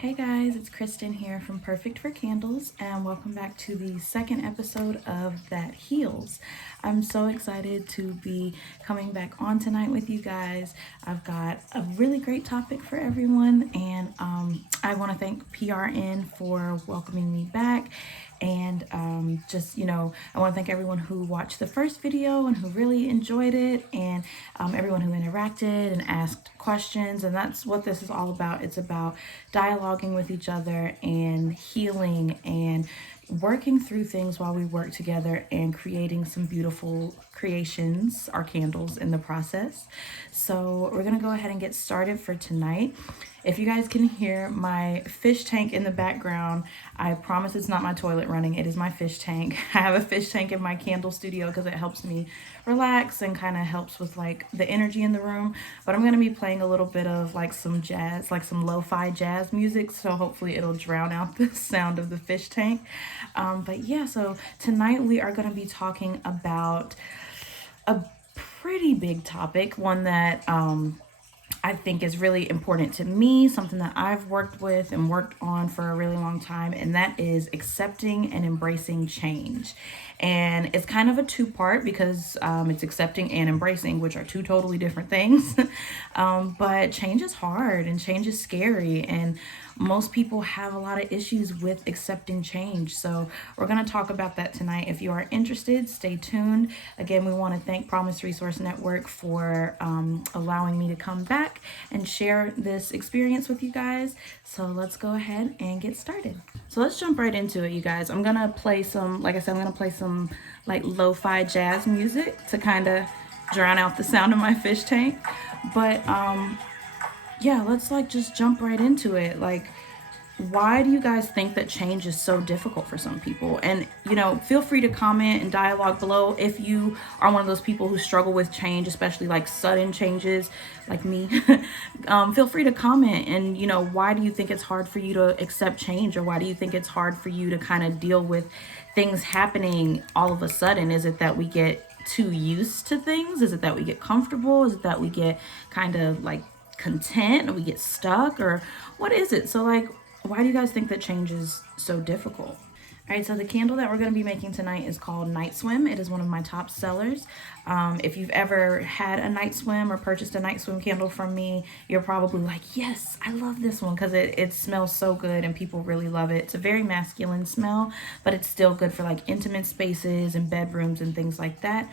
Hey guys, it's Kristen here from Perfect for Candles, and welcome back to the second episode of That Heals. I'm so excited to be coming back on tonight with you guys. I've got a really great topic for everyone, and I want to thank PRN for welcoming me back. And I want to thank everyone who watched the first video and who really enjoyed it, and everyone who interacted and asked questions. And that's what this is all about. It's about dialoguing with each other and healing and working through things while we work together and creating some beautiful creations, our candles, in the process. So we're gonna go ahead and get started for tonight. If you guys can hear my fish tank in the background, I promise it's not my toilet running. It is my fish tank. I have a fish tank in my candle studio because it helps me relax and kind of helps with like the energy in the room. But I'm going to be playing a little bit of like some jazz, like some lo-fi jazz music. So hopefully it'll drown out the sound of the fish tank. But yeah, so tonight we are going to be talking about a pretty big topic, one that I think is really important to me, something that I've worked with and worked on for a really long time, and that is accepting and embracing change. And it's kind of a two-part because it's accepting and embracing, which are two totally different things. But change is hard and change is scary, and most people have a lot of issues with accepting change. So we're going to talk about that tonight. If you are interested, stay tuned. Again, we want to thank Promise Resource Network for allowing me to come back and share this experience with you guys. So let's go ahead and get started. So let's jump right into it, you guys. I'm going to play some, like I said, I'm going to play some like lo-fi jazz music to kind of drown out the sound of my fish tank. But yeah, let's like just jump right into it. Like, why do you guys think that change is so difficult for some people? And feel free to comment and dialogue below if you are one of those people who struggle with change, especially like sudden changes like me. Feel free to comment, and why do you think it's hard for you to accept change, or why do you think it's hard for you to kind of deal with things happening all of a sudden? Is it that we get too used to things? Is it that we get comfortable? Is it that we get kind of like content, or we get stuck, or what is it? So like, why do you guys think that change is so difficult? All right, so the candle that we're going to be making tonight is called Night Swim. It is one of my top sellers. If you've ever had a Night Swim or purchased a Night Swim candle from me, you're probably like, yes, I love this one, because it smells so good and people really love it. It's a very masculine smell, but it's still good for like intimate spaces and bedrooms and things like that.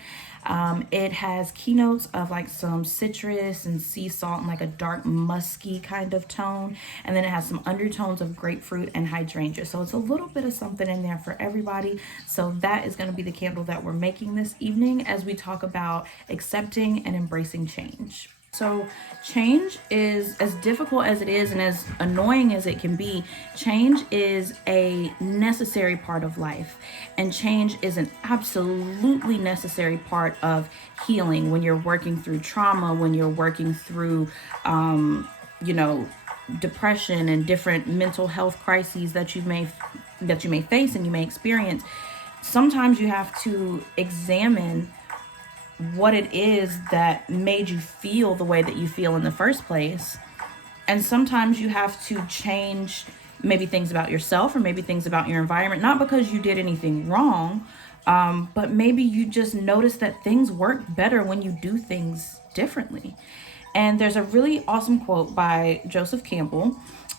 It has keynotes of like some citrus and sea salt and like a dark musky kind of tone. And then it has some undertones of grapefruit and hydrangea. So it's a little bit of something in there for everybody. So that is going to be the candle that we're making this evening as we talk about accepting and embracing change. So change is, as difficult as it is and as annoying as it can be, change is a necessary part of life. And change is an absolutely necessary part of healing when you're working through trauma, when you're working through, depression and different mental health crises that you may face and you may experience. Sometimes you have to examine what it is that made you feel the way that you feel in the first place. And sometimes you have to change maybe things about yourself or maybe things about your environment, not because you did anything wrong, but maybe you just notice that things work better when you do things differently. And there's a really awesome quote by Joseph Campbell.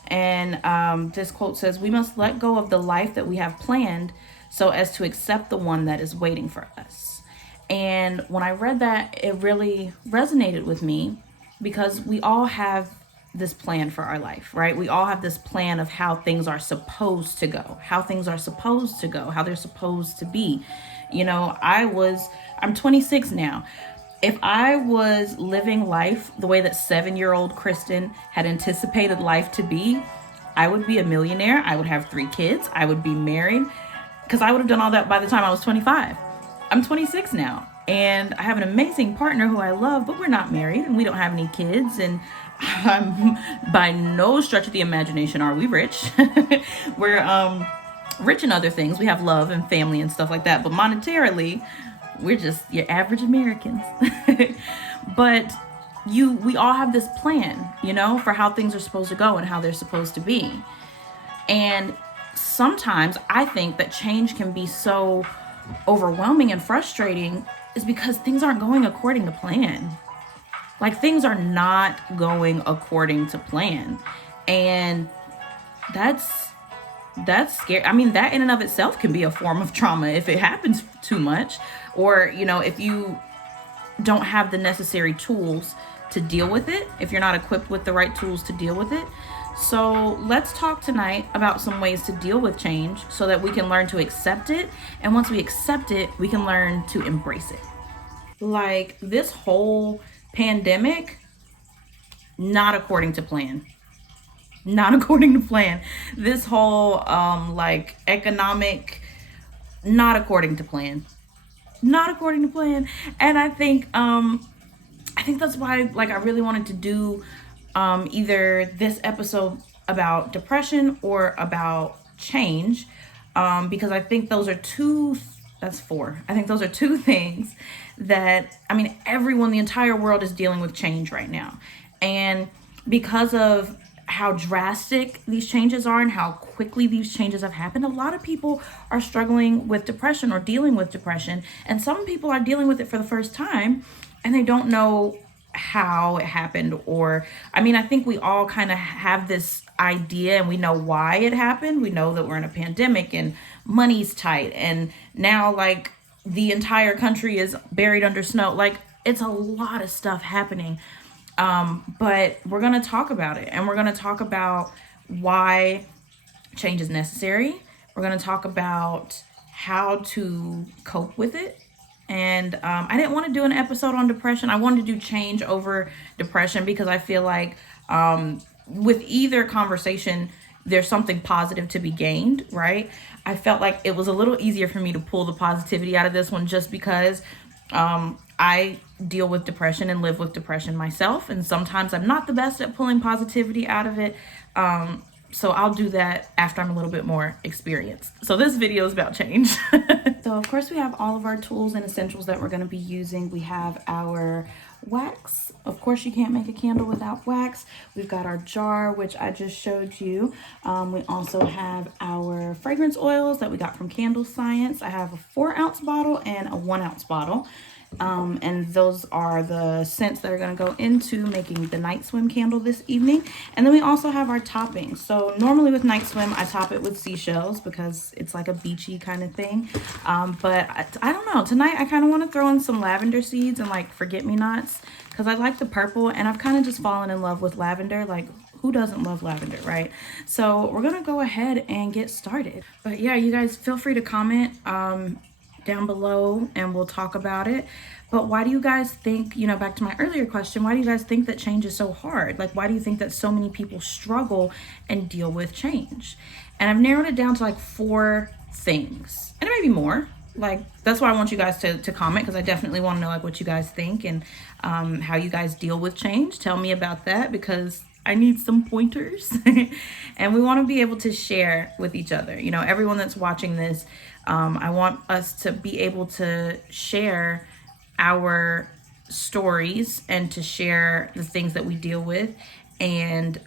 And this quote says, "We must let go of the life that we have planned so as to accept the one that is waiting for us." And when I read that, it really resonated with me, because we all have this plan for our life, right? We all have this plan of how things are supposed to go, how things are supposed to go, how they're supposed to be. I'm 26 now. If I was living life the way that 7-year-old Kristen had anticipated life to be, I would be a millionaire. I would have 3 kids. I would be married, because I would have done all that by the time I was 25. I'm 26 now, and I have an amazing partner who I love, but we're not married and we don't have any kids, and I'm by no stretch of the imagination are we rich. We're rich in other things. We have love and family and stuff like that, but monetarily, we're just your average Americans. But we all have this plan, you know, for how things are supposed to go and how they're supposed to be. And sometimes I think that change can be so overwhelming and frustrating is because things aren't going according to plan. Like, things are not going according to plan. And that's scary. I mean, that in and of itself can be a form of trauma if it happens too much, or, you know, if you don't have the necessary tools to deal with it, if you're not equipped with the right tools to deal with it. So let's talk tonight about some ways to deal with change so that we can learn to accept it. And once we accept it, we can learn to embrace it. Like, this whole pandemic, not according to plan. Not according to plan. This whole like economic, not according to plan. Not according to plan. And I think that's why, like, I really wanted to do either this episode about depression or about change, because I think those are that's four. I think those are two things that, I mean, everyone, the entire world is dealing with change right now. And because of how drastic these changes are and how quickly these changes have happened, a lot of people are struggling with depression or dealing with depression. And some people are dealing with it for the first time and they don't know how it happened. Or, I mean, I think we all kind of have this idea and we know why it happened. We know that we're in a pandemic and money's tight, and now, like, the entire country is buried under snow. Like, it's a lot of stuff happening. But we're going to talk about it, and we're going to talk about why change is necessary. We're going to talk about how to cope with it. And I didn't want to do an episode on depression. I wanted to do change over depression because I feel like with either conversation, there's something positive to be gained, right? I felt like it was a little easier for me to pull the positivity out of this one just because I deal with depression and live with depression myself. And sometimes I'm not the best at pulling positivity out of it. So I'll do that after I'm a little bit more experienced. So this video is about change. So of course we have all of our tools and essentials that we're going to be using. We have our wax. Of course you can't make a candle without wax. We've got our jar, which I just showed you. We also have our fragrance oils that we got from Candle Science. I have a 4-ounce bottle and a 1-ounce bottle. And those are the scents that are going to go into making the night swim candle this evening. And then we also have our toppings. So normally with night swim, I top it with seashells because it's like a beachy kind of thing. But I don't know, tonight I kind of want to throw in some lavender seeds and like forget-me-nots because I like the purple, and I've kind of just fallen in love with lavender. Like, who doesn't love lavender, right? So we're gonna go ahead and get started. But yeah, you guys feel free to comment down below and we'll talk about it. But why do you guys think, you know, back to my earlier question, why do you guys think that change is so hard? Like, why do you think that so many people struggle and deal with change? And I've narrowed it down to like 4 things, and maybe more. Like, that's why I want you guys to comment, because I definitely want to know like what you guys think and how you guys deal with change. Tell me about that, because I need some pointers. And we want to be able to share with each other. You know, everyone that's watching this, I want us to be able to share our stories and to share the things that we deal with, and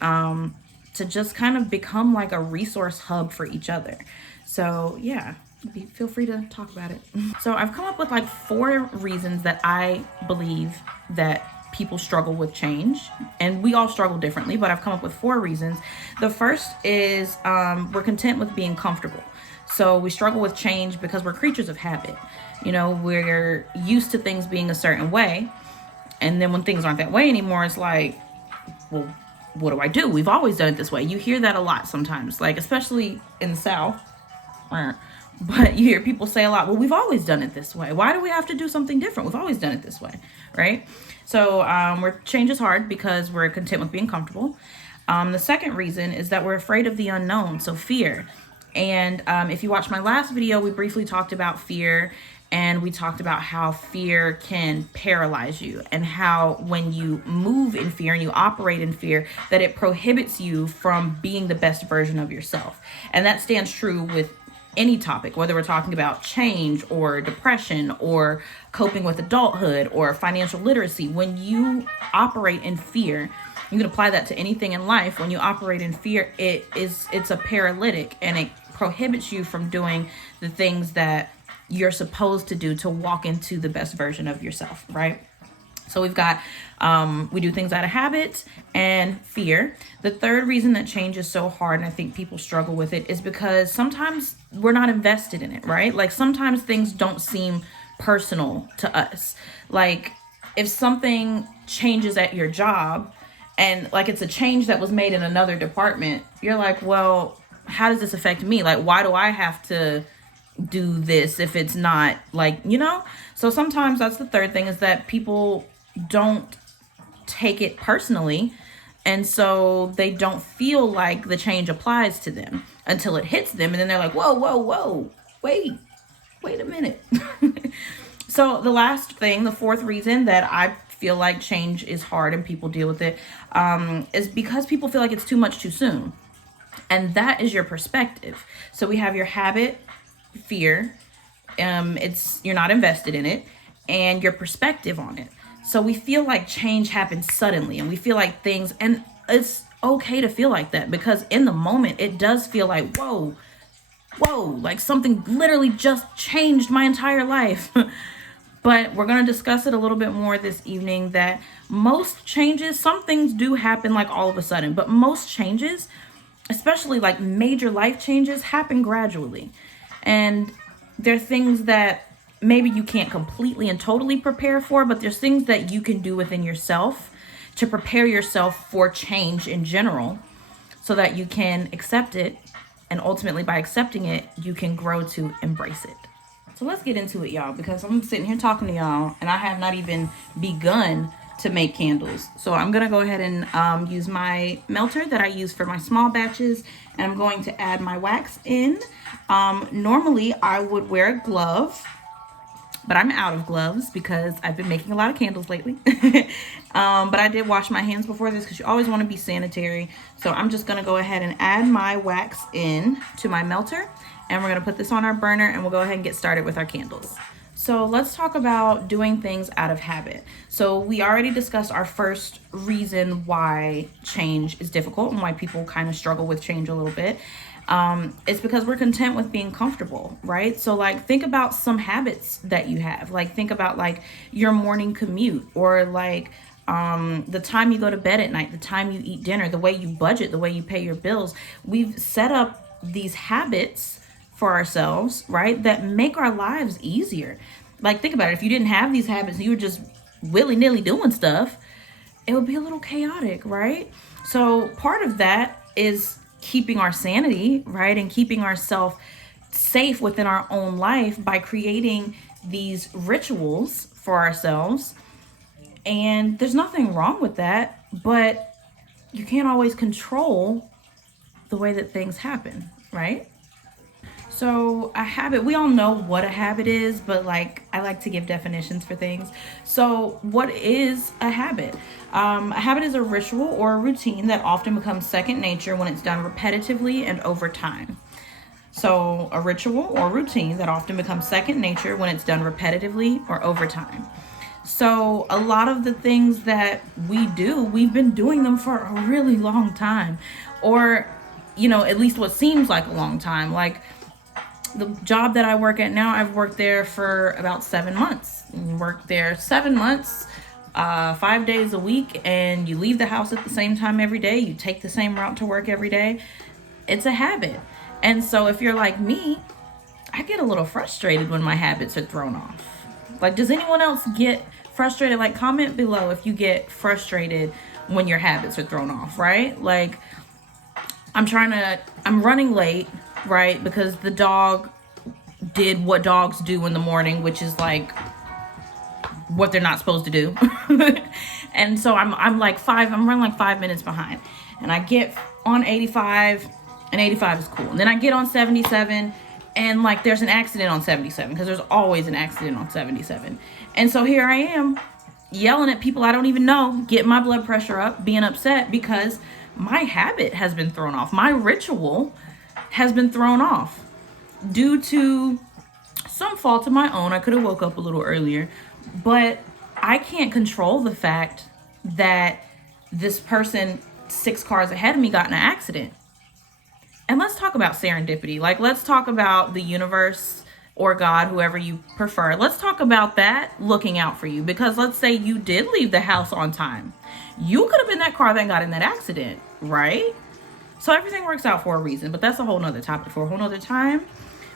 to just kind of become like a resource hub for each other. So yeah, feel free to talk about it. So I've come up with like 4 reasons that I believe that people struggle with change, and we all struggle differently, but I've come up with 4 reasons. The first is we're content with being comfortable. So we struggle with change because we're creatures of habit. You know, we're used to things being a certain way, and then when things aren't that way anymore, it's like, well, what do? We've always done it this way. You hear that a lot sometimes, like especially in the South. But you hear people say a lot, well, we've always done it this way. Why do we have to do something different? We've always done it this way, right? So change is hard because we're content with being comfortable. The second reason is that we're afraid of the unknown, so fear. And if you watched my last video, we briefly talked about fear, and we talked about how fear can paralyze you, and how when you move in fear and you operate in fear, that it prohibits you from being the best version of yourself. And that stands true with any topic, whether we're talking about change or depression or coping with adulthood or financial literacy. When you operate in fear, you can apply that to anything in life. When you operate in fear, it's a paralytic, and it prohibits you from doing the things that you're supposed to do to walk into the best version of yourself, right? So we've got, we do things out of habit and fear. The third reason that change is so hard, and I think people struggle with it, is because sometimes we're not invested in it, right? Like sometimes things don't seem personal to us. Like if something changes at your job and like it's a change that was made in another department, you're like, well, how does this affect me? Like, why do I have to do this if it's not like, So sometimes that's the third thing, is that people don't take it personally, and so they don't feel like the change applies to them until it hits them, and then they're like, whoa, wait a minute. So the fourth reason that I feel like change is hard and people deal with it, is because people feel like it's too much too soon. And that is your perspective. So we have your habit, fear, you're not invested in it, and your perspective on it. So we feel like change happens suddenly, and we feel like things, and it's okay to feel like that, because in the moment it does feel like, whoa, like something literally just changed my entire life. But we're going to discuss it a little bit more this evening, that most changes, some things do happen like all of a sudden, but most changes, especially like major life changes, happen gradually. And there are things that maybe you can't completely and totally prepare for, but there's things that you can do within yourself to prepare yourself for change in general, so that you can accept it. And ultimately, by accepting it, you can grow to embrace it. So let's get into it, y'all, because I'm sitting here talking to y'all and I have not even begun to make candles. So I'm going to go ahead and use my melter that I use for my small batches, and I'm going to add my wax in. Normally, I would wear a glove, but I'm out of gloves because I've been making a lot of candles lately. But I did wash my hands before this, because you always want to be sanitary. So I'm just going to go ahead and add my wax in to my melter, and we're going to put this on our burner, and we'll go ahead and get started with our candles. So let's talk about doing things out of habit. So we already discussed our first reason why change is difficult and why people kind of struggle with change a little bit. It's because we're content with being comfortable, right? So like, think about some habits that you have. Like, think about like your morning commute, or like the time you go to bed at night, the time you eat dinner, the way you budget, the way you pay your bills. We've set up these habits for ourselves, right, that make our lives easier. Like, think about it. If you didn't have these habits and you were just willy-nilly doing stuff, it would be a little chaotic, right? So part of that is keeping our sanity, right, and keeping ourselves safe within our own life by creating these rituals for ourselves. And there's nothing wrong with that, but you can't always control the way that things happen, right? So a habit, we all know what a habit is, but like, I like to give definitions for things. So what is a habit? A habit is a ritual or a routine that often becomes second nature when it's done repetitively and over time. So a ritual or routine that often becomes second nature when it's done repetitively or over time. So a lot of the things that we do, we've been doing them for a really long time, or, at least what seems like a long time. Like, the job that I work at now, I've worked there for about 7 months. Worked there 7 months, 5 days a week, and you leave the house at the same time every day. You take the same route to work every day. It's a habit. And so if you're like me, I get a little frustrated when my habits are thrown off. Like, does anyone else get frustrated? Like, comment below if you get frustrated when your habits are thrown off, right? Like, I'm running late, right? Because the dog did what dogs do in the morning, which is like what they're not supposed to do. And so I'm running like 5 minutes behind. And I get on 85, and 85 is cool. And then I get on 77, and like there's an accident on 77, because there's always an accident on 77. And so here I am yelling at people I don't even know, getting my blood pressure up, being upset because my habit has been thrown off. My ritual has been thrown off. due to some fault of my own. I could have woke up a little earlier, but I can't control the fact that this person 6 cars ahead of me got in an accident. And let's talk about serendipity. Like, let's talk about the universe or God, whoever you prefer. Let's talk about that looking out for you. Because let's say you did leave the house on time. You could have been that car that got in that accident, right? So everything works out for a reason. But that's a whole nother topic for a whole nother time.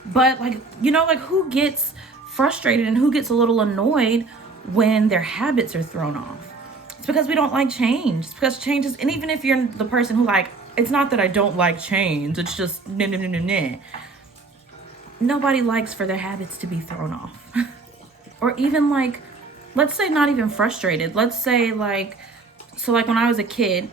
But like, like who gets frustrated and who gets a little annoyed when their habits are thrown off? It's because we don't like change. It's because change is, and even if you're the person who like, it's not that I don't like change. It's just nah. Nobody likes for their habits to be thrown off. Or even like, let's say not even frustrated. Let's say like, so like when I was a kid,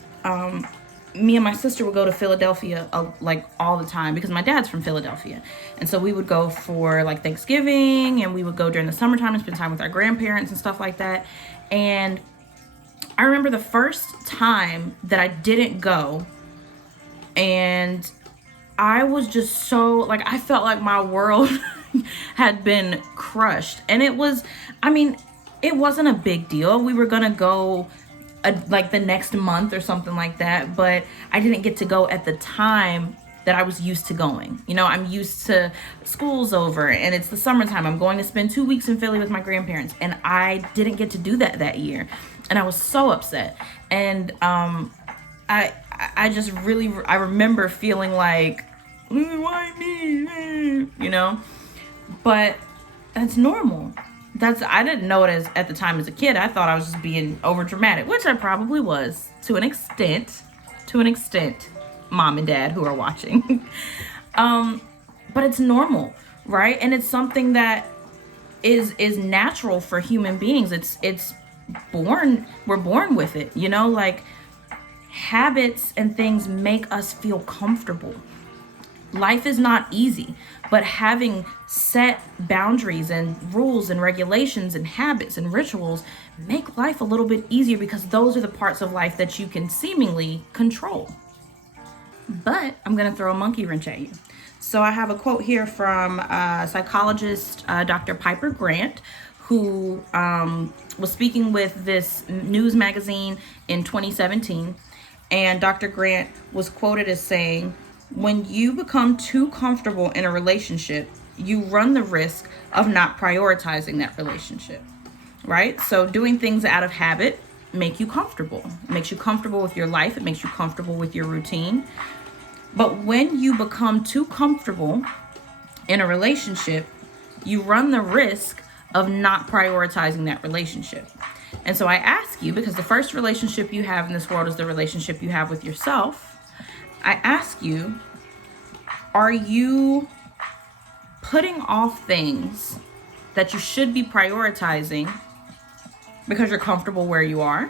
me and my sister would go to Philadelphia like all the time because my dad's from Philadelphia. And so we would go for like Thanksgiving, and we would go during the summertime and spend time with our grandparents and stuff like that. And I remember the first time that I didn't go, and I was just so like, I felt like my world had been crushed. And it was, I mean, it wasn't a big deal. We were gonna go like the next month or something like that, but I didn't get to go at the time that I was used to going. I'm used to school's over and it's the summertime. I'm going to spend 2 weeks in Philly with my grandparents, and I didn't get to do that year. And I was so upset. And I just really, I remember feeling like, why me? But that's normal. I didn't know it at the time as a kid. I thought I was just being over dramatic, which I probably was to an extent, mom and dad who are watching. But it's normal, right? And it's something that is natural for human beings. It's born, we're born with it, like habits and things make us feel comfortable. Life is not easy, but having set boundaries and rules and regulations and habits and rituals make life a little bit easier, because those are the parts of life that you can seemingly control. But I'm going to throw a monkey wrench at you. So I have a quote here from psychologist Dr. Piper Grant, who was speaking with this news magazine in 2017. And Dr. Grant was quoted as saying, "When you become too comfortable in a relationship, you run the risk of not prioritizing that relationship," right? So doing things out of habit make you comfortable. It makes you comfortable with your life. It makes you comfortable with your routine. But when you become too comfortable in a relationship, you run the risk of not prioritizing that relationship. And so I ask you, because the first relationship you have in this world is the relationship you have with yourself, I ask you, are you putting off things that you should be prioritizing because you're comfortable where you are?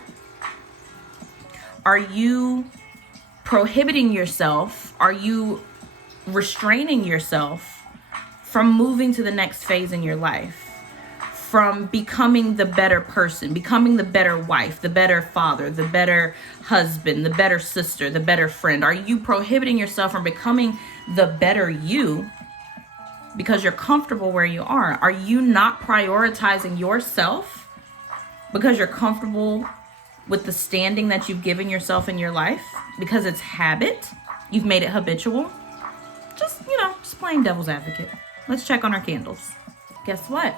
Are you prohibiting yourself? Are you restraining yourself from moving to the next phase in your life? From becoming the better person, becoming the better wife, the better father, the better husband, the better sister, the better friend? Are you prohibiting yourself from becoming the better you because you're comfortable where you are? Are you not prioritizing yourself because you're comfortable with the standing that you've given yourself in your life? Because it's habit, you've made it habitual? Just plain devil's advocate. Let's check on our candles. Guess what?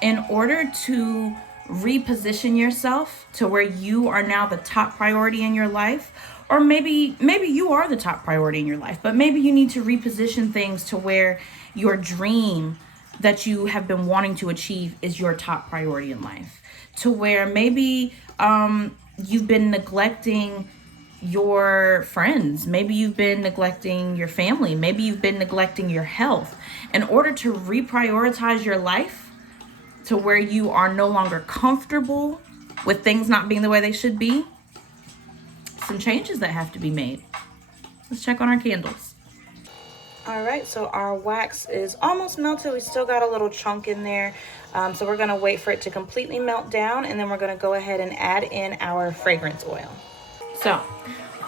In order to reposition yourself to where you are now the top priority in your life, or maybe you are the top priority in your life, but maybe you need to reposition things to where your dream that you have been wanting to achieve is your top priority in life. To where maybe you've been neglecting your friends, maybe you've been neglecting your family, maybe you've been neglecting your health. In order to reprioritize your life to where you are no longer comfortable with things not being the way they should be, some changes that have to be made. Let's check on our candles. All right, so our wax is almost melted. We still got a little chunk in there. So we're gonna wait for it to completely melt down, and then we're gonna go ahead and add in our fragrance oil. So,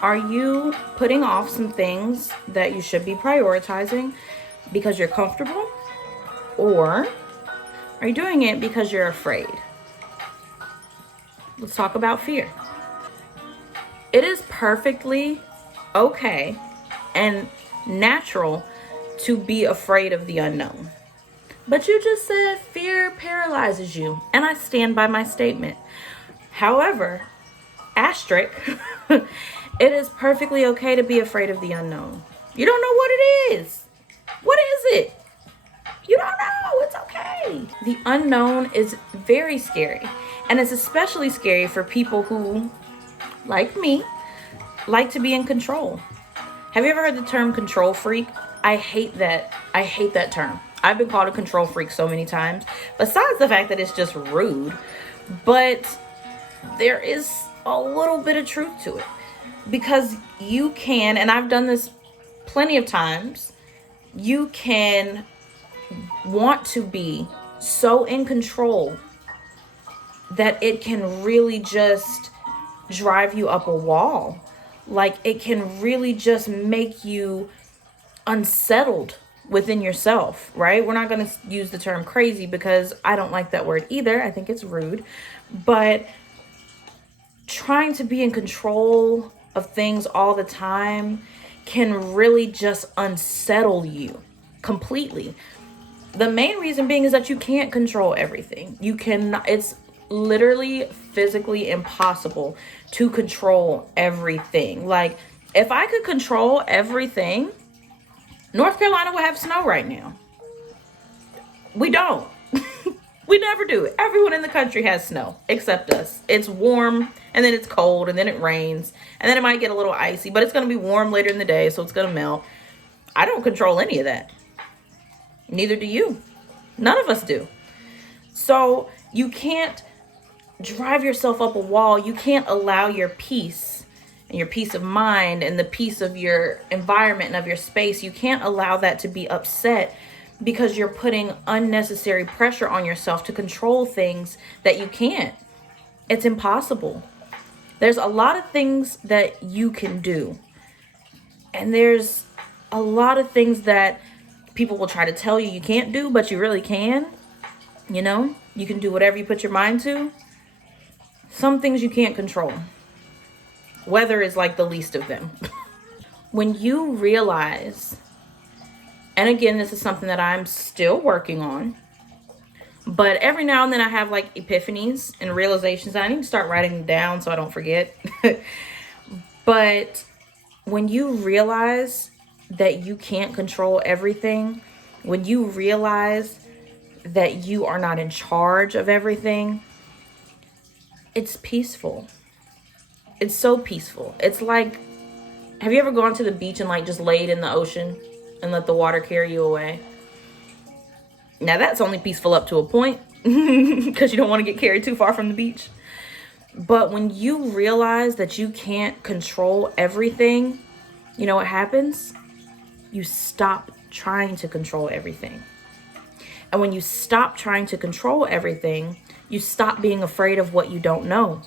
are you putting off some things that you should be prioritizing? because you're comfortable? Or are you doing it because you're afraid? Let's talk about fear. It is perfectly okay and natural to be afraid of the unknown. But you just said fear paralyzes you, and I stand by my statement. However, asterisk, it is perfectly okay to be afraid of the unknown. You don't know what it is. What is it? You don't know. It's okay. The unknown is very scary, and it's especially scary for people who, like me, like to be in control. Have you ever heard the term control freak? I hate that. I hate that term. I've been called a control freak so many times. Besides the fact that it's just rude, but there is a little bit of truth to it. Because you can, and I've done this plenty of times, you can want to be so in control that it can really just drive you up a wall. Like it can really just make you unsettled within yourself, right? We're not going to use the term crazy because I don't like that word either. I think it's rude. But trying to be in control of things all the time can really just unsettle you completely. The main reason being is that you can't control everything. You cannot, it's literally physically impossible to control everything. Like, if I could control everything, North Carolina would have snow right now. We don't. We never do it. Everyone in the country has snow except us. It's warm and then it's cold and then it rains and then it might get a little icy, but it's going to be warm later in the day, so it's going to melt. I don't control any of that. Neither do you. None of us do. So you can't drive yourself up a wall. You can't allow your peace and your peace of mind and the peace of your environment and of your space. You can't allow that to be upset because you're putting unnecessary pressure on yourself to control things that you can't. It's impossible. There's a lot of things that you can do. And there's a lot of things that people will try to tell you can't do, but you really can. You know, you can do whatever you put your mind to. Some things you can't control. Weather is like the least of them. When you realize, and again, this is something that I'm still working on, but every now and then I have like epiphanies and realizations. I need to start writing them down so I don't forget. But when you realize that you can't control everything, when you realize that you are not in charge of everything, it's peaceful. It's so peaceful. It's like, have you ever gone to the beach and like just laid in the ocean and let the water carry you away? Now that's only peaceful up to a point because you don't want to get carried too far from the beach. But when you realize that you can't control everything, you know what happens? You stop trying to control everything. And when you stop trying to control everything, you stop being afraid of what you don't know.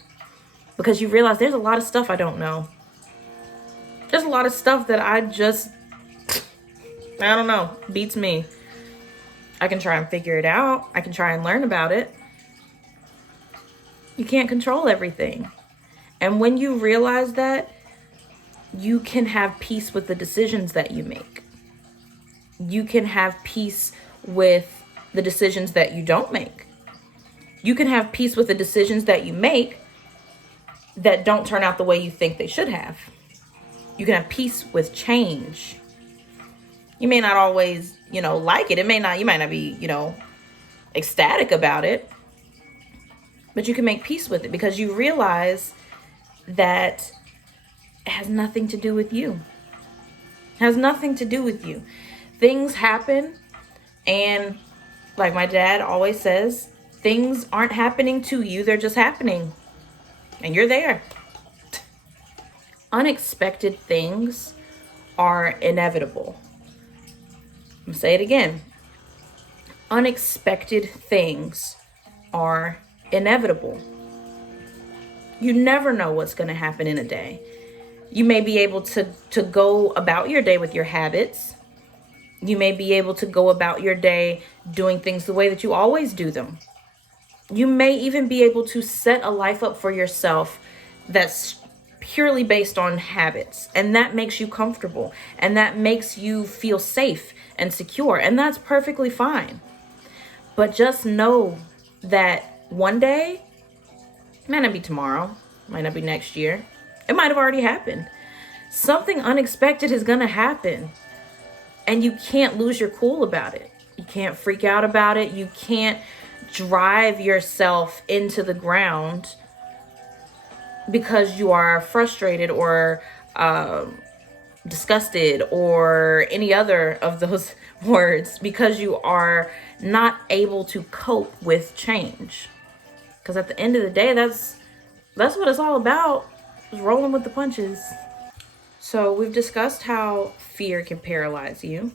Because you realize there's a lot of stuff I don't know. There's a lot of stuff that I don't know, beats me. I can try and figure it out. I can try and learn about it. You can't control everything. And when you realize that, you can have peace with the decisions that you make. You can have peace with the decisions that you don't make. You can have peace with the decisions that you make that don't turn out the way you think they should have. You can have peace with change. You may not always, like it. You might not be, ecstatic about it. But you can make peace with it because you realize that it has nothing to do with you. It has nothing to do with you. Things happen, and like my dad always says, things aren't happening to you, they're just happening. And you're there. Unexpected things are inevitable. I'm going to say it again. Unexpected things are inevitable. You never know what's going to happen in a day. You may be able to go about your day with your habits, You may be able to go about your day doing things the way that you always do them. You may even be able to set a life up for yourself that's purely based on habits, and that makes you comfortable, and that makes you feel safe and secure, and that's perfectly fine. But just know that one day, it might not be tomorrow, might not be next year, it might have already happened. Something unexpected is going to happen, and you can't lose your cool about it. You can't freak out about it. You can't drive yourself into the ground because you are frustrated or disgusted or any other of those words, because you are not able to cope with change. Because at the end of the day, that's what it's all about, is rolling with the punches. So we've discussed how fear can paralyze you,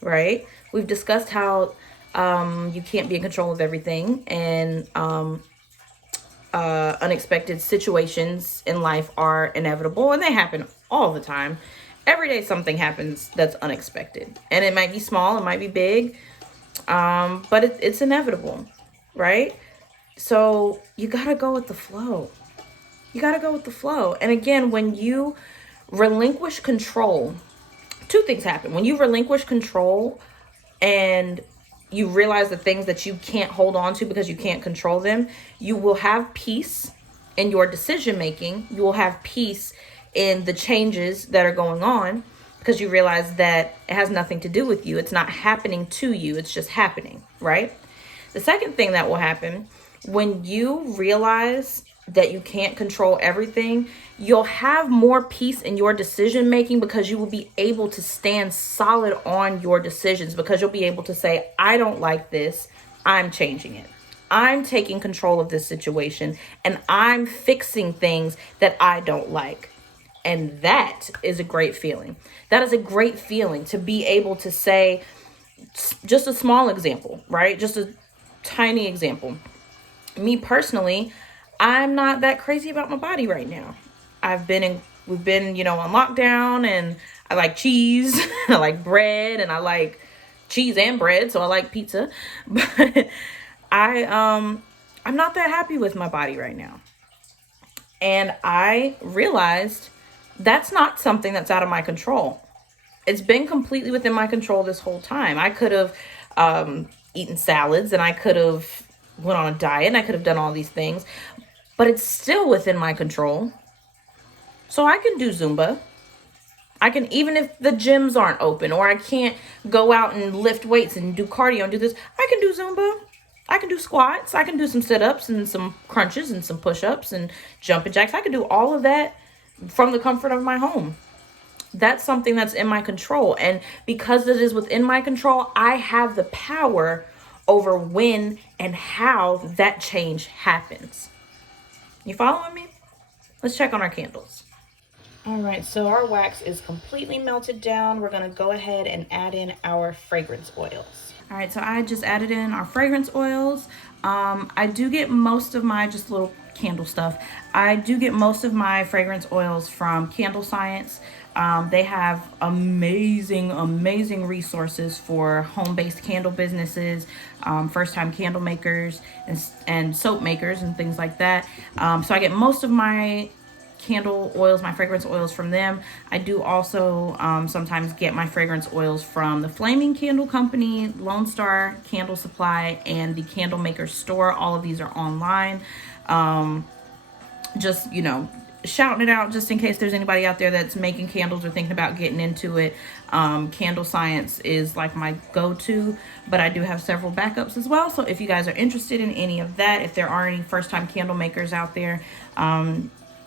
right? We've discussed how you can't be in control of everything, and unexpected situations in life are inevitable, and they happen all the time. Every day something happens that's unexpected, and it might be small, it might be big, but it's inevitable, right? So you gotta go with the flow. You gotta go with the flow. And again, when you relinquish control, two things happen. When you relinquish control and you realize the things that you can't hold on to because you can't control them, you will have peace in your decision making. You will have peace in the changes that are going on, because you realize that it has nothing to do with you. It's not happening to you. It's just happening, right? The second thing that will happen when you realize that you can't control everything, you'll have more peace in your decision making, because you will be able to stand solid on your decisions, because you'll be able to say, I don't like this, I'm changing it. I'm taking control of this situation, and I'm fixing things that I don't like. And that is a great feeling. That is a great feeling to be able to say, just a small example, right? Just a tiny example. Me personally, I'm not that crazy about my body right now. We've been, on lockdown, and I like cheese, I like bread, and I like cheese and bread, so I like pizza. But I'm not that happy with my body right now. And I realized that's not something that's out of my control. It's been completely within my control this whole time. I could have eaten salads, and I could have went on a diet, and I could have done all these things, but it's still within my control. So I can do Zumba. I can, even if the gyms aren't open, or I can't go out and lift weights and do cardio and do this, I can do Zumba. I can do squats. I can do some sit-ups and some crunches and some push-ups and jumping jacks. I can do all of that from the comfort of my home. That's something that's in my control. And because it is within my control, I have the power over when and how that change happens. You following me? Let's check on our candles. All right, so our wax is completely melted down. We're gonna go ahead and add in our fragrance oils. All right, so I just added in our fragrance oils. I do get most of my, just little candle stuff, I do get most of my fragrance oils from Candle Science. They have amazing resources for home-based candle businesses, first-time candle makers, and soap makers and things like that. So I get most of my candle oils, my fragrance oils, from them. I do also sometimes get my fragrance oils from the Flaming Candle Company, Lone Star Candle Supply, and the Candle Maker Store. All of these are online. Just, shouting it out just in case there's anybody out there that's making candles or thinking about getting into it. Candle Science is like my go-to, but I do have several backups as well. So if you guys are interested in any of that, if there are any first-time candle makers out there,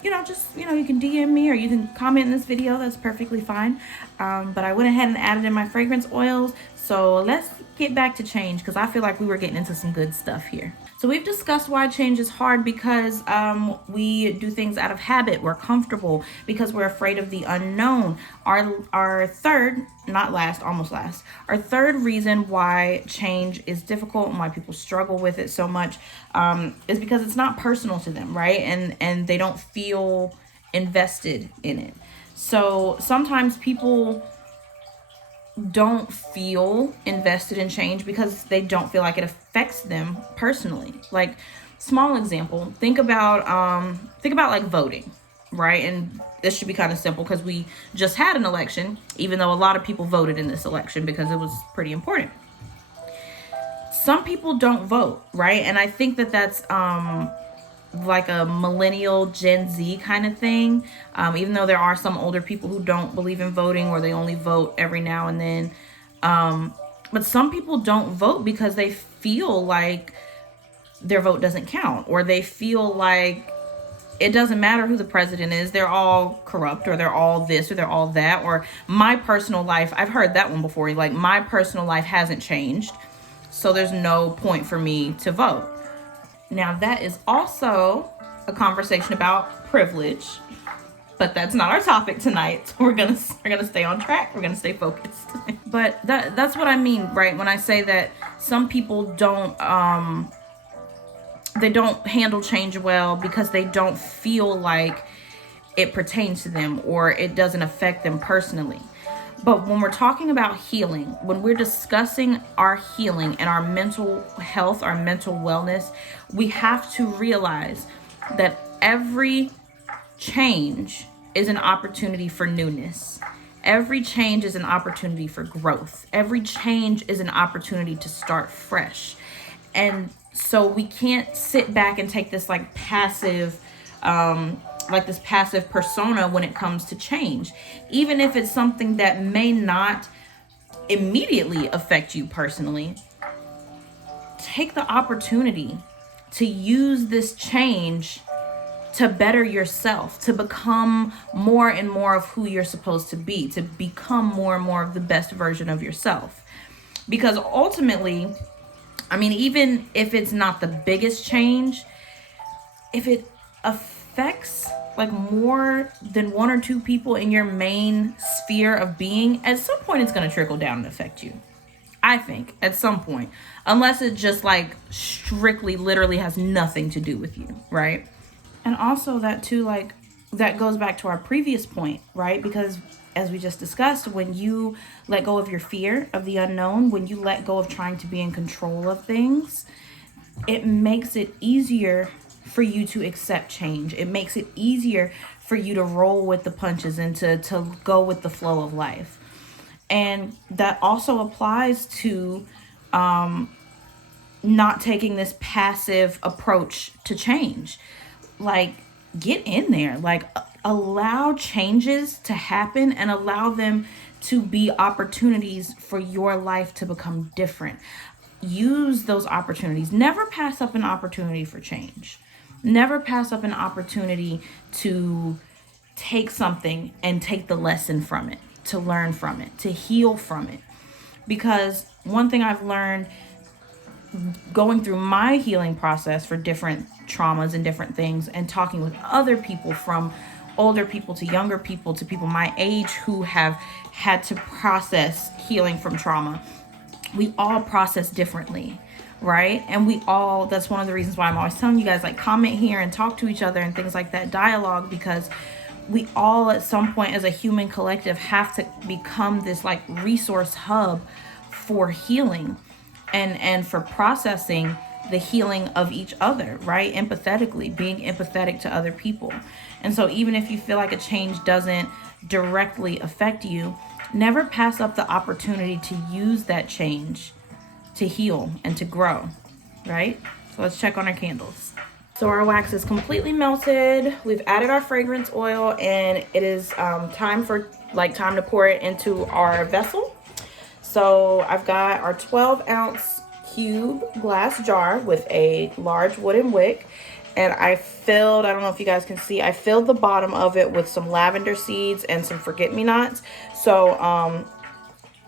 you can DM me, or you can comment in this video. That's perfectly fine. But I went ahead and added in my fragrance oils. So let's get back to change, because I feel like we were getting into some good stuff here. So we've discussed why change is hard, because we do things out of habit. We're comfortable because we're afraid of the unknown. Our third, not last, almost last, our third reason why change is difficult and why people struggle with it so much is because it's not personal to them, right? And they don't feel invested in it. So sometimes people don't feel invested in change because they don't feel like it affects them personally. Like, small example, think about like voting, right? And this should be kind of simple because we just had an election, even though a lot of people voted in this election because it was pretty important. Some people don't vote, right? And I think that that's like a millennial Gen Z kind of thing. Even though there are some older people who don't believe in voting, or they only vote every now and then. But some people don't vote because they feel like their vote doesn't count, or they feel like it doesn't matter who the president is, they're all corrupt, or they're all this, or they're all that. Or my personal life, I've heard that one before, like, my personal life hasn't changed, so there's no point for me to vote. Now, that is also a conversation about privilege, but that's not our topic tonight. So we're gonna stay on track. We're gonna stay focused. But that's what I mean, right? When I say that some people don't they don't handle change well because they don't feel like it pertains to them, or it doesn't affect them personally. But when we're talking about healing, when we're discussing our healing and our mental health, our mental wellness, we have to realize that every change is an opportunity for newness. Every change is an opportunity for growth. Every change is an opportunity to start fresh. And so we can't sit back and take this like passive persona when it comes to change. Even if it's something that may not immediately affect you personally, take the opportunity to use this change to better yourself, to become more and more of who you're supposed to be, to become more and more of the best version of yourself. Because ultimately, I mean, even if it's not the biggest change, if it affects like more than one or two people in your main sphere of being, at some point it's going to trickle down and affect you. I think at some point, unless it just like strictly literally has nothing to do with you, right? And also that too, like, that goes back to our previous point, right? Because as we just discussed, when you let go of your fear of the unknown, when you let go of trying to be in control of things, it makes it easier for you to accept change. It makes it easier for you to roll with the punches and to go with the flow of life. And that also applies to not taking this passive approach to change. Like, get in there, like, allow changes to happen and allow them to be opportunities for your life to become different. Use those opportunities. Never pass up an opportunity for change. Never pass up an opportunity to take something and take the lesson from it, to learn from it, to heal from it. Because one thing I've learned going through my healing process for different traumas and different things, and talking with other people, from older people to younger people to people my age who have had to process healing from trauma, we all process differently, right? And that's one of the reasons why I'm always telling you guys, like, comment here and talk to each other and things like that, dialogue, because we all at some point as a human collective have to become this like resource hub for healing and for processing the healing of each other, right? Empathetically, being empathetic to other people. And so even if you feel like a change doesn't directly affect you, never pass up the opportunity to use that change to heal and to grow, right? So let's check on our candles. So our wax is completely melted. We've added our fragrance oil, and it is time to pour it into our vessel. So I've got our 12-ounce cube glass jar with a large wooden wick, and I don't know if you guys can see, I filled the bottom of it with some lavender seeds and some forget-me-nots. So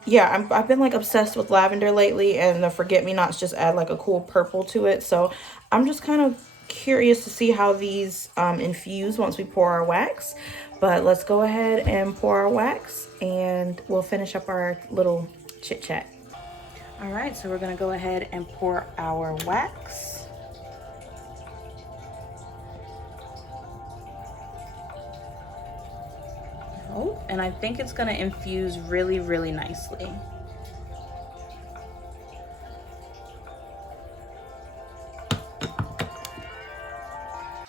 yeah, I've been like obsessed with lavender lately, and the forget-me-nots just add like a cool purple to it. So I'm just kind of curious to see how these infuse once we pour our wax. But let's go ahead and pour our wax, and we'll finish up our little chit chat. All right, so we're gonna go ahead and pour our wax. Oh. and I think it's going to infuse really, really nicely.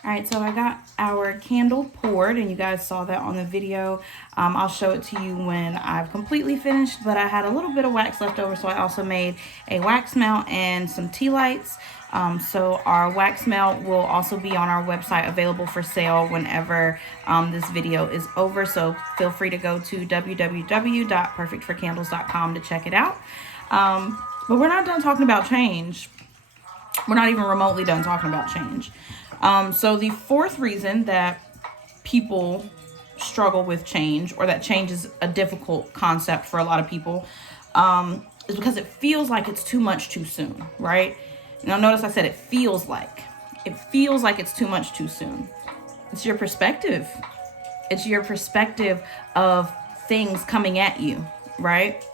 All right, so I got our candle poured, and you guys saw that on the video. I'll show it to you when I've completely finished, but I had a little bit of wax left over, so I also made a wax mount and some tea lights. So our wax melt will also be on our website, available for sale whenever this video is over. So feel free to go to www.perfectforcandles.com to check it out. But we're not done talking about change. We're not even remotely done talking about change. So the fourth reason that people struggle with change, or that change is a difficult concept for a lot of people, is because it feels like it's too much too soon, right? Now notice I said it feels like. It feels like it's too much too soon. It's your perspective. It's your perspective of things coming at you, right?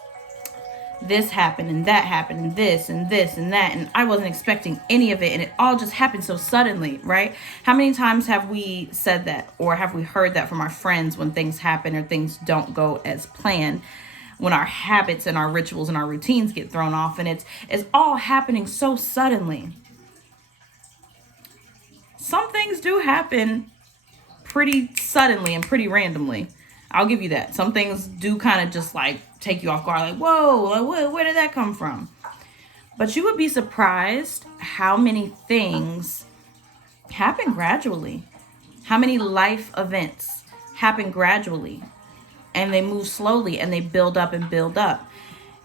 This happened and that happened and this and this and that, and I wasn't expecting any of it, and it all just happened so suddenly, right? How many times have we said that, or have we heard that from our friends when things happen or things don't go as planned, when our habits and our rituals and our routines get thrown off, and it's all happening so suddenly. Some things do happen pretty suddenly and pretty randomly. I'll give you that. Some things do kind of just like take you off guard, like, whoa, where did that come from? But you would be surprised how many things happen gradually. How many life events happen gradually, and they move slowly, and they build up and build up.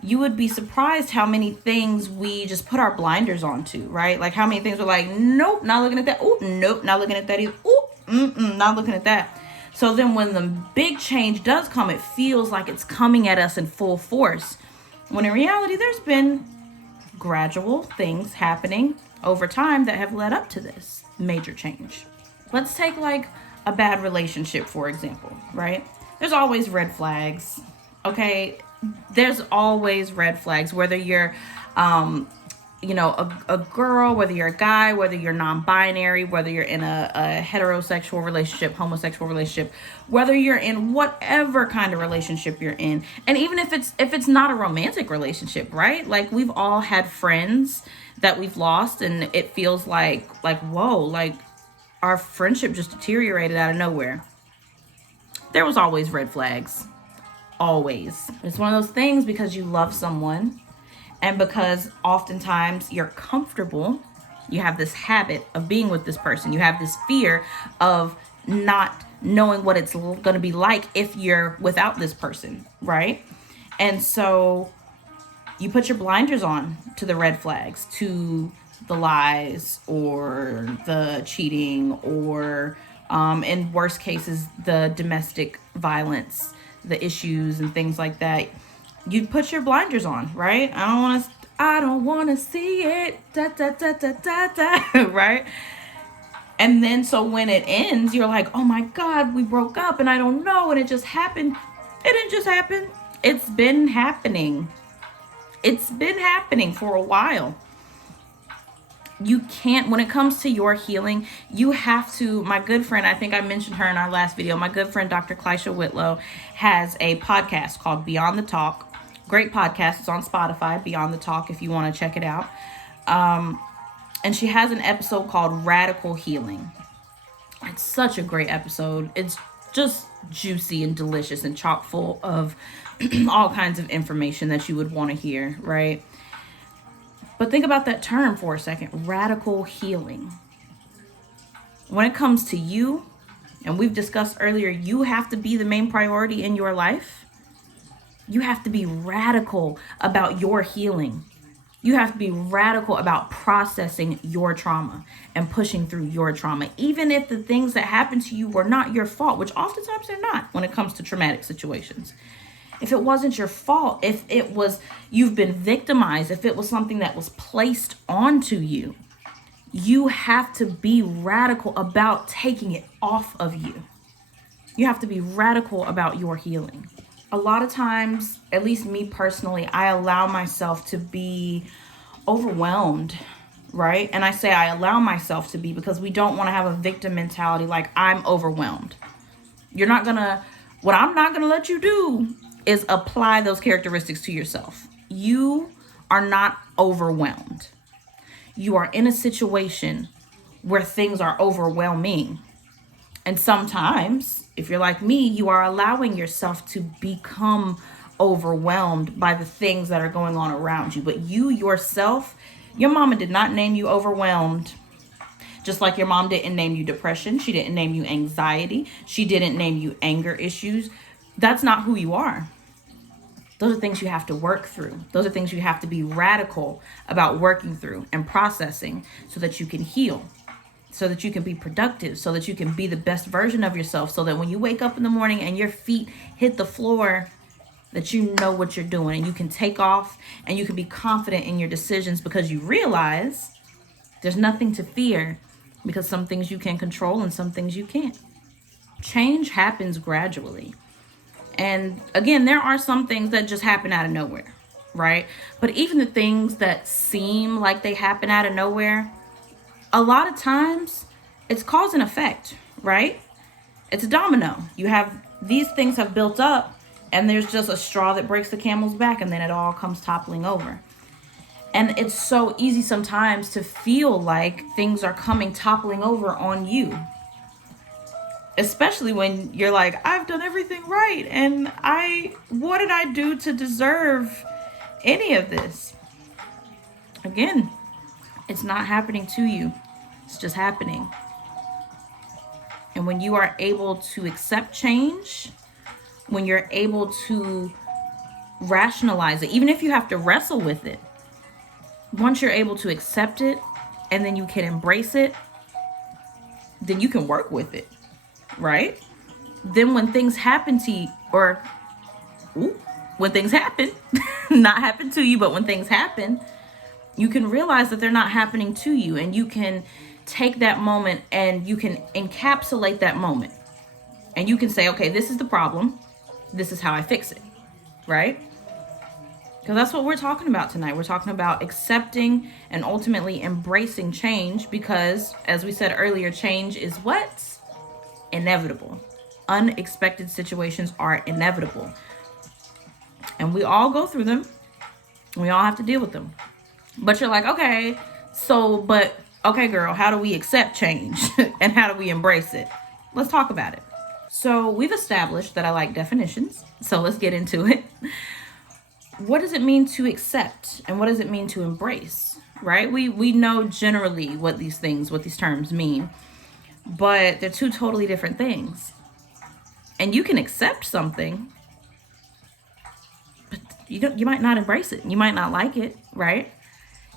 You would be surprised how many things we just put our blinders onto, right? Like how many things are like, nope, not looking at that. Oh, nope, not looking at that either. Oh, not looking at that. So then when the big change does come, it feels like it's coming at us in full force, when in reality, there's been gradual things happening over time that have led up to this major change. Let's take like a bad relationship, for example, right? There's always red flags, okay? There's always red flags, whether you're a girl, whether you're a guy, whether you're non-binary, whether you're in a heterosexual relationship, homosexual relationship, whether you're in whatever kind of relationship you're in. And even if it's not a romantic relationship, right? Like we've all had friends that we've lost, and it feels like whoa, like our friendship just deteriorated out of nowhere. There was always red flags. Always. It's one of those things, because you love someone, and because oftentimes you're comfortable, you have this habit of being with this person. You have this fear of not knowing what it's going to be like if you're without this person, right? And so you put your blinders on to the red flags, to the lies or the cheating, or in worst cases, the domestic violence, the issues and things like that. You put your blinders on, right? I don't want to see it, da, da, da, da, da, da, right? And then so when it ends, you're like, oh my God, we broke up and I don't know, and it just happened. It didn't just happen. It's been happening. It's been happening for a while. You can't, when it comes to your healing, you have to, my good friend, I think I mentioned her in our last video, my good friend, Dr. Clisha Whitlow, has a podcast called Beyond the Talk. Great podcast. It's on Spotify, Beyond the Talk, if you want to check it out. And she has an episode called Radical Healing. It's such a great episode. It's just juicy and delicious and chock full of all kinds of information that you would want to hear, right? But think about that term for a second, radical healing. When it comes to you, and we've discussed earlier, you have to be the main priority in your life. You have to be radical about your healing. You have to be radical about processing your trauma and pushing through your trauma, even if the things that happened to you were not your fault, which oftentimes they're not when it comes to traumatic situations. If it wasn't your fault, if it was, you've been victimized, if it was something that was placed onto you, you have to be radical about taking it off of you. You have to be radical about your healing. A lot of times, at least me personally, I allow myself to be overwhelmed, right? And I say I allow myself to be because we don't want to have a victim mentality like I'm overwhelmed. You're not going to What I'm not going to let you do is apply those characteristics to yourself. You are not overwhelmed. You are in a situation where things are overwhelming. And sometimes, if you're like me, you are allowing yourself to become overwhelmed by the things that are going on around you. But you yourself, your mama did not name you overwhelmed. Just like your mom didn't name you depression. She didn't name you anxiety. She didn't name you anger issues. That's not who you are. Those are things you have to work through. Those are things you have to be radical about working through and processing so that you can heal, so that you can be productive, so that you can be the best version of yourself, so that when you wake up in the morning and your feet hit the floor, that you know what you're doing and you can take off and you can be confident in your decisions because you realize there's nothing to fear, because some things you can control and some things you can't. Change happens gradually. And again, there are some things that just happen out of nowhere, right? But even the things that seem like they happen out of nowhere, a lot of times it's cause and effect, right? It's a domino. You have these things have built up and there's just a straw that breaks the camel's back and then it all comes toppling over. And it's so easy sometimes to feel like things are coming toppling over on you. Especially when you're like, I've done everything right. And what did I do to deserve any of this? Again, it's not happening to you. It's just happening. And when you are able to accept change, when you're able to rationalize it, even if you have to wrestle with it, once you're able to accept it and then you can embrace it, then you can work with it, right? Then when things happen to you, when things happen, not happen to you, but when things happen, you can realize that they're not happening to you, and you can take that moment and you can encapsulate that moment. And you can say, okay, this is the problem. This is how I fix it, right? Because that's what we're talking about tonight. We're talking about accepting and ultimately embracing change because, as we said earlier, change is what's inevitable. Unexpected situations are inevitable. And we all go through them. We all have to deal with them. But you're like, okay, girl, how do we accept change? And how do we embrace it? Let's talk about it. So we've established that I like definitions. So let's get into it. What does it mean to accept and what does it mean to embrace, right? We know generally what these terms mean, but they're two totally different things. And you can accept something, but you might not embrace it. You might not like it, right?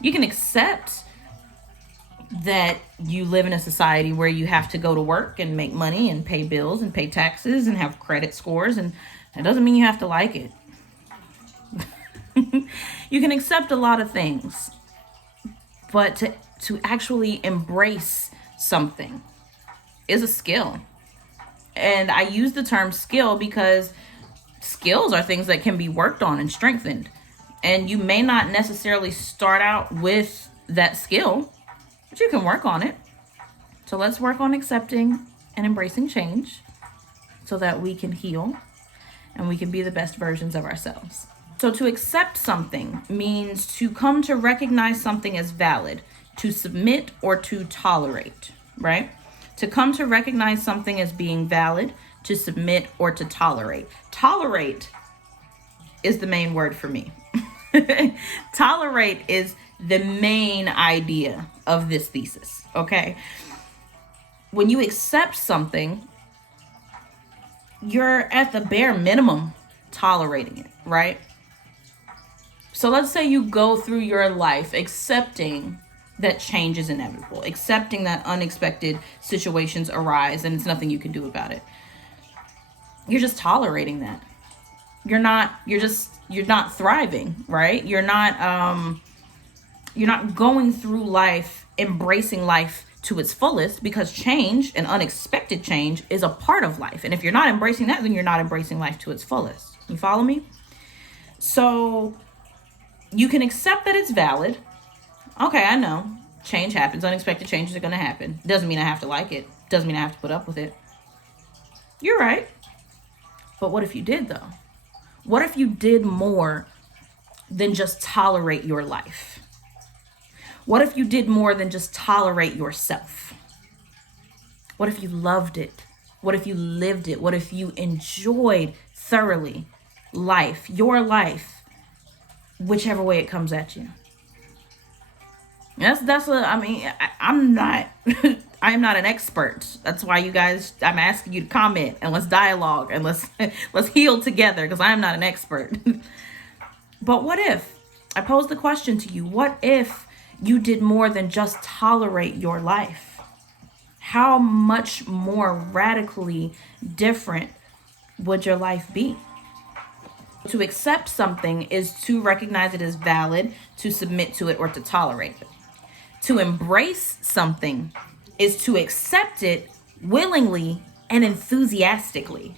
You can accept that you live in a society where you have to go to work and make money and pay bills and pay taxes and have credit scores, and that doesn't mean you have to like it. You can accept a lot of things, but to actually embrace something is a skill. And I use the term skill because skills are things that can be worked on and strengthened. And you may not necessarily start out with that skill, but you can work on it. So let's work on accepting and embracing change so that we can heal and we can be the best versions of ourselves. So to accept something means to come to recognize something as valid, to submit or to tolerate, right? To come to recognize something as being valid, to submit or to tolerate. Tolerate is the main word for me. Tolerate is the main idea of this thesis, okay? When you accept something, you're at the bare minimum tolerating it, right? So let's say you go through your life accepting that change is inevitable, accepting that unexpected situations arise and it's nothing you can do about it. You're just tolerating that. You're not thriving, right? You're not going through life, embracing life to its fullest, because change and unexpected change is a part of life. And if you're not embracing that, then you're not embracing life to its fullest. You follow me? So you can accept that it's valid. Okay, I know. Change happens. Unexpected changes are going to happen. Doesn't mean I have to like it. Doesn't mean I have to put up with it. You're right. But what if you did, though? What if you did more than just tolerate your life? What if you did more than just tolerate yourself? What if you loved it? What if you lived it? What if you enjoyed thoroughly life, your life, whichever way it comes at you? I'm not I am not an expert. That's why you guys, I'm asking you to comment and let's dialogue and let's heal together, because I am not an expert. But what if I pose the question to you, what if you did more than just tolerate your life? How much more radically different would your life be? To accept something is to recognize it as valid, to submit to it, or to tolerate it. To embrace something is to accept it willingly and enthusiastically.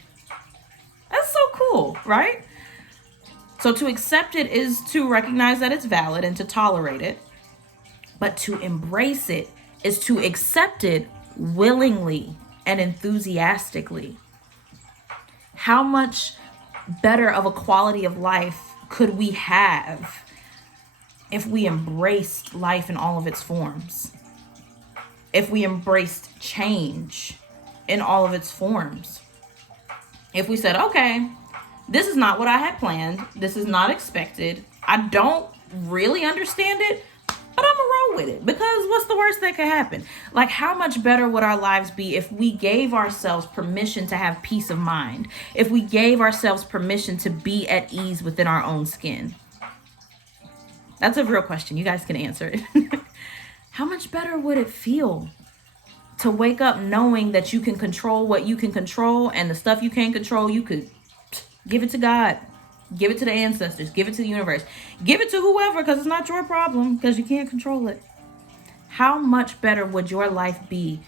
That's so cool, right? So to accept it is to recognize that it's valid and to tolerate it. But to embrace it is to accept it willingly and enthusiastically. How much better of a quality of life could we have if we embraced life in all of its forms? If we embraced change in all of its forms? If we said, okay, this is not what I had planned. This is not expected. I don't really understand it, but I'm gonna roll with it, because what's the worst that could happen? Like, how much better would our lives be if we gave ourselves permission to have peace of mind? If we gave ourselves permission to be at ease within our own skin? That's a real question. You guys can answer it. How much better would it feel to wake up knowing that you can control what you can control, and the stuff you can't control, you could give it to God, give it to the ancestors, give it to the universe, give it to whoever, because it's not your problem, because you can't control it. How much better would your life be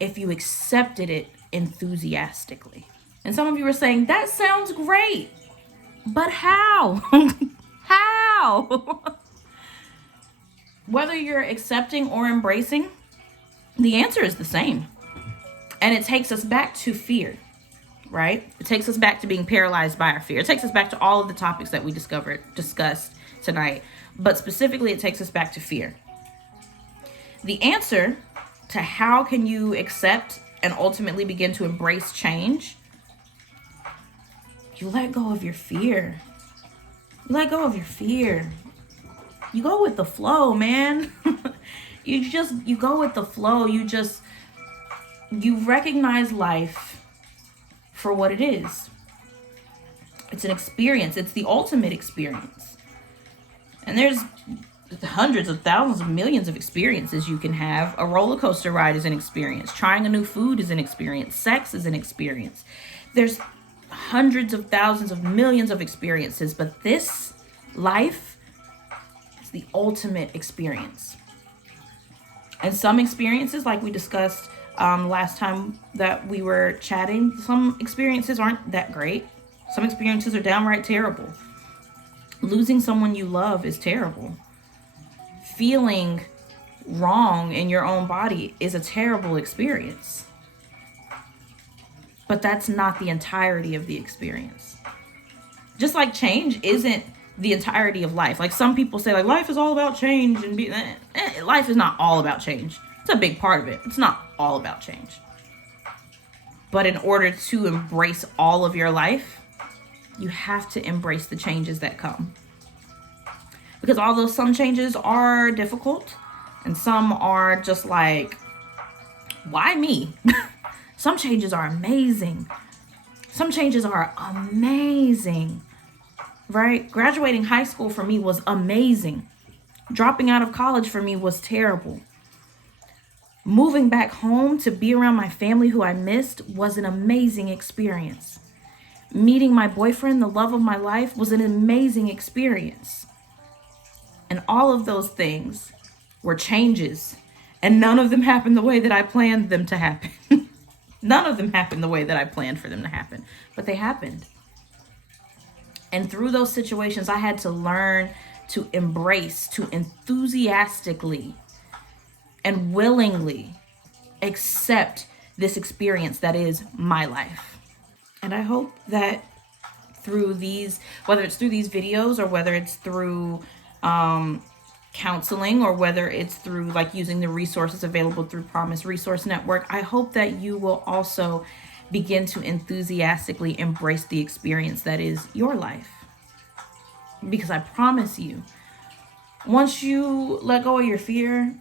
if you accepted it enthusiastically? And some of you are saying, that sounds great, but how? How? Whether you're accepting or embracing, the answer is the same. And it takes us back to fear, right? It takes us back to being paralyzed by our fear. It takes us back to all of the topics that we discussed tonight. But specifically, it takes us back to fear. The answer to how can you accept and ultimately begin to embrace change, you let go of your fear. You let go of your fear. You go with the flow, man. You go with the flow. You recognize life for what it is. It's an experience. It's the ultimate experience. And there's hundreds of thousands of millions of experiences you can have. A roller coaster ride is an experience. Trying a new food is an experience. Sex is an experience. There's hundreds of thousands of millions of experiences, but this life is the ultimate experience. And some experiences, like we discussed last time that we were chatting, some experiences aren't that great. Some experiences are downright terrible. Losing someone you love is terrible. Feeling wrong in your own body is a terrible experience. But that's not the entirety of the experience. Just like change isn't the entirety of life. Like some people say, like, life is all about change, and life is not all about change. It's a big part of it. It's not all about change. But in order to embrace all of your life, you have to embrace the changes that come. Because although some changes are difficult and some are just like, why me? Some changes are amazing. Some changes are amazing, right? Graduating high school for me was amazing. Dropping out of college for me was terrible. Moving back home to be around my family who I missed was an amazing experience. Meeting my boyfriend, the love of my life, was an amazing experience. And all of those things were changes. And none of them happened the way that I planned them to happen. None of them happened the way that I planned for them to happen. But they happened. And through those situations, I had to learn to embrace, to enthusiastically and willingly accept this experience that is my life. And I hope that through these, whether it's through these videos or whether it's through counseling or whether it's through like using the resources available through Promise Resource Network, I hope that you will also begin to enthusiastically embrace the experience that is your life. Because I promise you, once you let go of your fear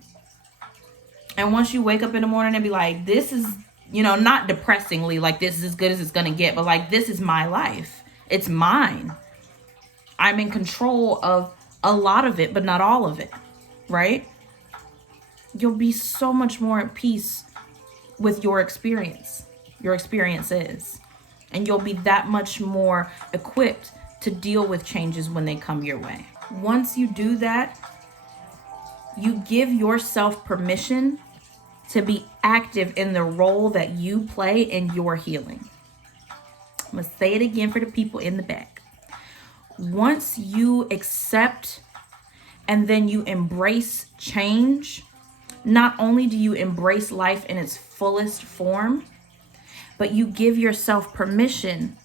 and once you wake up in the morning and be like, this is, not depressingly like this is as good as it's gonna get, but like, this is my life. It's mine. I'm in control of a lot of it, but not all of it, right? You'll be so much more at peace with your experiences, and you'll be that much more equipped to deal with changes when they come your way. Once you do that, you give yourself permission to be active in the role that you play in your healing. I'm going to say it again for the people in the back. Once you accept and then you embrace change, not only do you embrace life in its fullest form, but you give yourself permission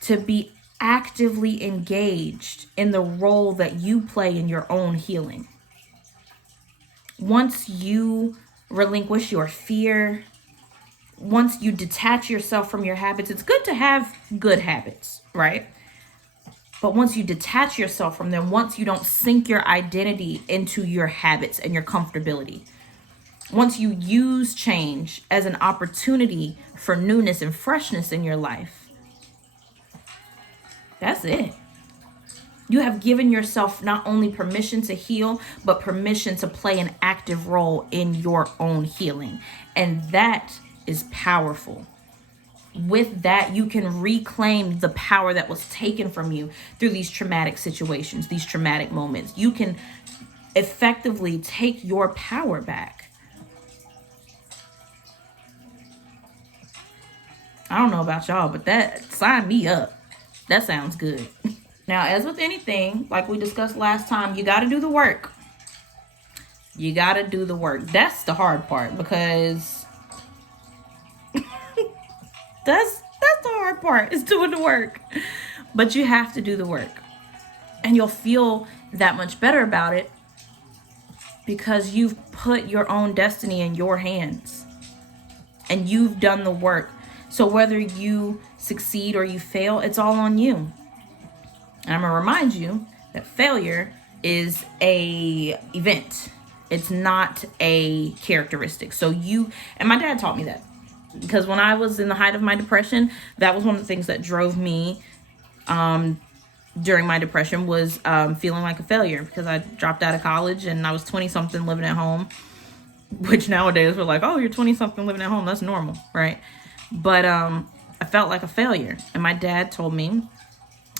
to be actively engaged in the role that you play in your own healing. Once you relinquish your fear, once you detach yourself from your habits, it's good to have good habits, right? But once you detach yourself from them, once you don't sink your identity into your habits and your comfortability, once you use change as an opportunity for newness and freshness in your life, that's it. You have given yourself not only permission to heal, but permission to play an active role in your own healing. And that is powerful. With that, you can reclaim the power that was taken from you through these traumatic situations, these traumatic moments. You can effectively take your power back. I don't know about y'all, but that, sign me up. That sounds good. Now, as with anything, like we discussed last time, you got to do the work. You got to do the work. That's the hard part, because that's the hard part, is doing the work. But you have to do the work. And you'll feel that much better about it because you've put your own destiny in your hands and you've done the work. So whether you succeed or you fail, it's all on you. And I'm going to remind you that failure is a event. It's not a characteristic. So and my dad taught me that, because when I was in the height of my depression, that was one of the things that drove me during my depression, was feeling like a failure, because I dropped out of college and I was 20 something living at home, which nowadays we're like, oh, you're 20 something living at home. That's normal, right? But I felt like a failure. And my dad told me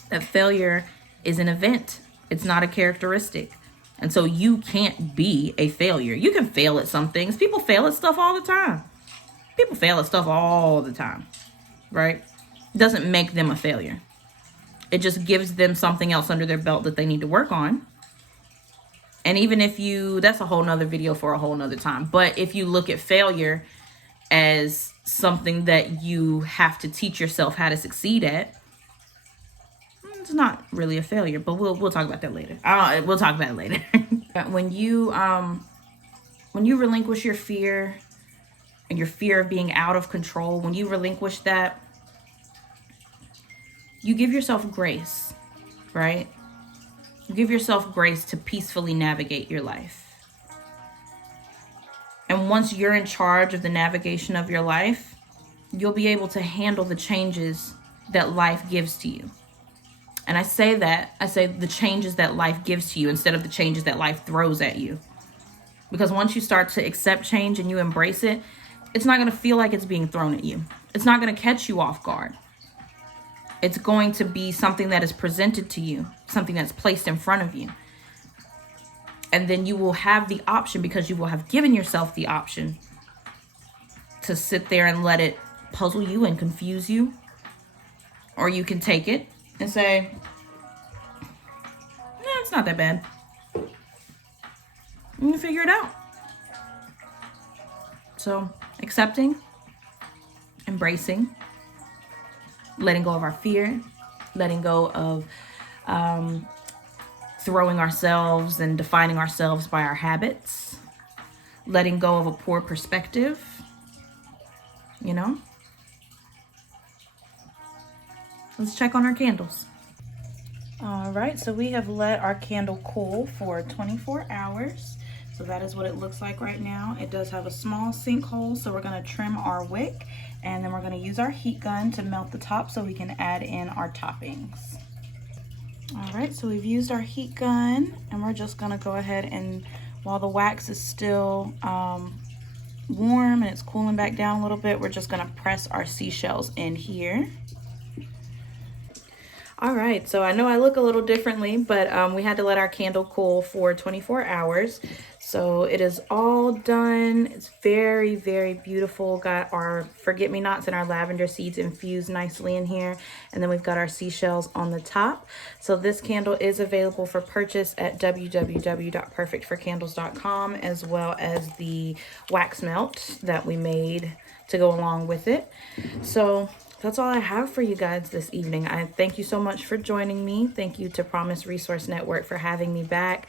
that failure is an event. It's not a characteristic. And so you can't be a failure. You can fail at some things. People fail at stuff all the time. Right? It doesn't make them a failure. It just gives them something else under their belt that they need to work on. And even if that's a whole nother video for a whole nother time. But if you look at failure as something that you have to teach yourself how to succeed at, it's not really a failure. But we'll talk about that later. We'll talk about it later. When you relinquish your fear and your fear of being out of control, when you relinquish that, you give yourself grace, right? You give yourself grace to peacefully navigate your life. And once you're in charge of the navigation of your life, you'll be able to handle the changes that life gives to you. And I say the changes that life gives to you instead of the changes that life throws at you. Because once you start to accept change and you embrace it, it's not going to feel like it's being thrown at you. It's not going to catch you off guard. It's going to be something that is presented to you, something that's placed in front of you. And then you will have the option, because you will have given yourself the option, to sit there and let it puzzle you and confuse you. Or you can take it and say, no, it's not that bad. You can figure it out. So accepting, embracing, letting go of our fear, letting go of throwing ourselves and defining ourselves by our habits, letting go of a poor perspective, you know? Let's check on our candles. All right, so we have let our candle cool for 24 hours. So that is what it looks like right now. It does have a small sinkhole, so we're gonna trim our wick, and then we're gonna use our heat gun to melt the top so we can add in our toppings. All right, so we've used our heat gun, and we're just gonna go ahead and, while the wax is still warm and it's cooling back down a little bit, we're just gonna press our seashells in here. All right, so I know I look a little differently, but we had to let our candle cool for 24 hours. So it is all done. It's very, very beautiful. Got our forget-me-nots and our lavender seeds infused nicely in here. And then we've got our seashells on the top. So this candle is available for purchase at www.perfectforcandles.com, as well as the wax melt that we made to go along with it. So that's all I have for you guys this evening. I thank you so much for joining me. Thank you to Promise Resource Network for having me back.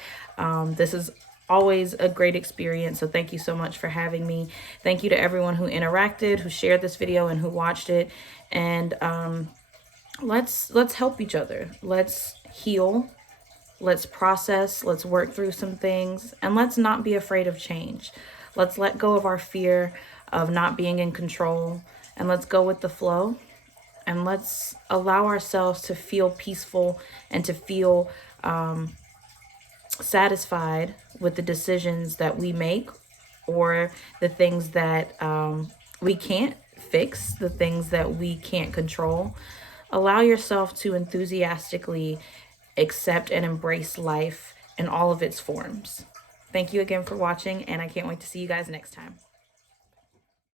This is always a great experience, so thank you so much for having me. Thank you to everyone who interacted, who shared this video, and who watched it. And let's help each other. Let's heal. Let's process. Let's work through some things, and let's not be afraid of change. Let's let go of our fear of not being in control, and let's go with the flow, and let's allow ourselves to feel peaceful and to feel satisfied with the decisions that we make, or the things that we can't fix, the things that we can't control. Allow yourself to enthusiastically accept and embrace life in all of its forms. Thank you again for watching, and I can't wait to see you guys next time.